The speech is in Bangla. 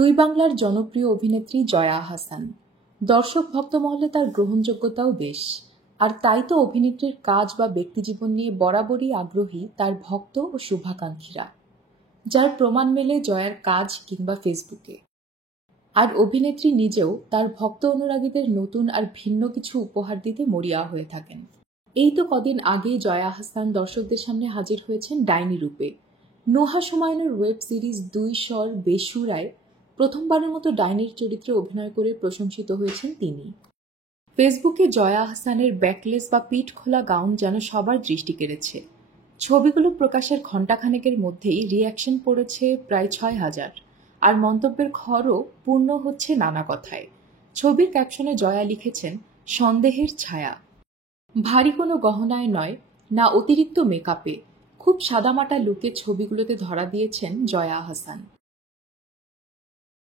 দুই বাংলার জনপ্রিয় অভিনেত্রী জয়া আহসান। দর্শক ভক্ত মহলে তার গ্রহণযোগ্যতাও বেশ। আর তাই তো অভিনেত্রীর কাজ বা ব্যক্তিজীবন নিয়ে বরাবরই আগ্রহী তার ভক্ত ও শুভাকাঙ্ক্ষীরা, যার প্রমাণ মেলে জয়ার কাজ কিংবা ফেসবুকে। আর অভিনেত্রী নিজেও তার ভক্ত অনুরাগীদের নতুন আর ভিন্ন কিছু উপহার দিতে মরিয়া হয়ে থাকেন। এই তো কদিন আগেই জয়া আহসান দর্শকদের সামনে হাজির হয়েছেন ডাইনি রূপে। নোহা হুমায়ুনের ওয়েব সিরিজ দুই স্বর বেসুরায় প্রথমবারের মতো ডাইনির চরিত্রে অভিনয় করে প্রশংসিত হয়েছেন তিনি। ফেসবুকে জয়া আহসানের ব্যাকলেস বা পিঠ খোলা গাউন যেন সবার দৃষ্টি কেড়েছে। ছবিগুলো প্রকাশের ঘণ্টাখানেকের মধ্যেই রিঅ্যাকশন পড়েছে প্রায় ৬,০০০, আর মন্তব্যের ঘরও পূর্ণ হচ্ছে নানা কথায়। ছবির ক্যাপশনে জয়া লিখেছেন, সন্দেহের ছায়া। ভারী কোনো গহনায় নয়, না অতিরিক্ত মেকআপে, খুব সাদামাটা লুকে ছবিগুলোতে ধরা দিয়েছেন জয়া আহসান।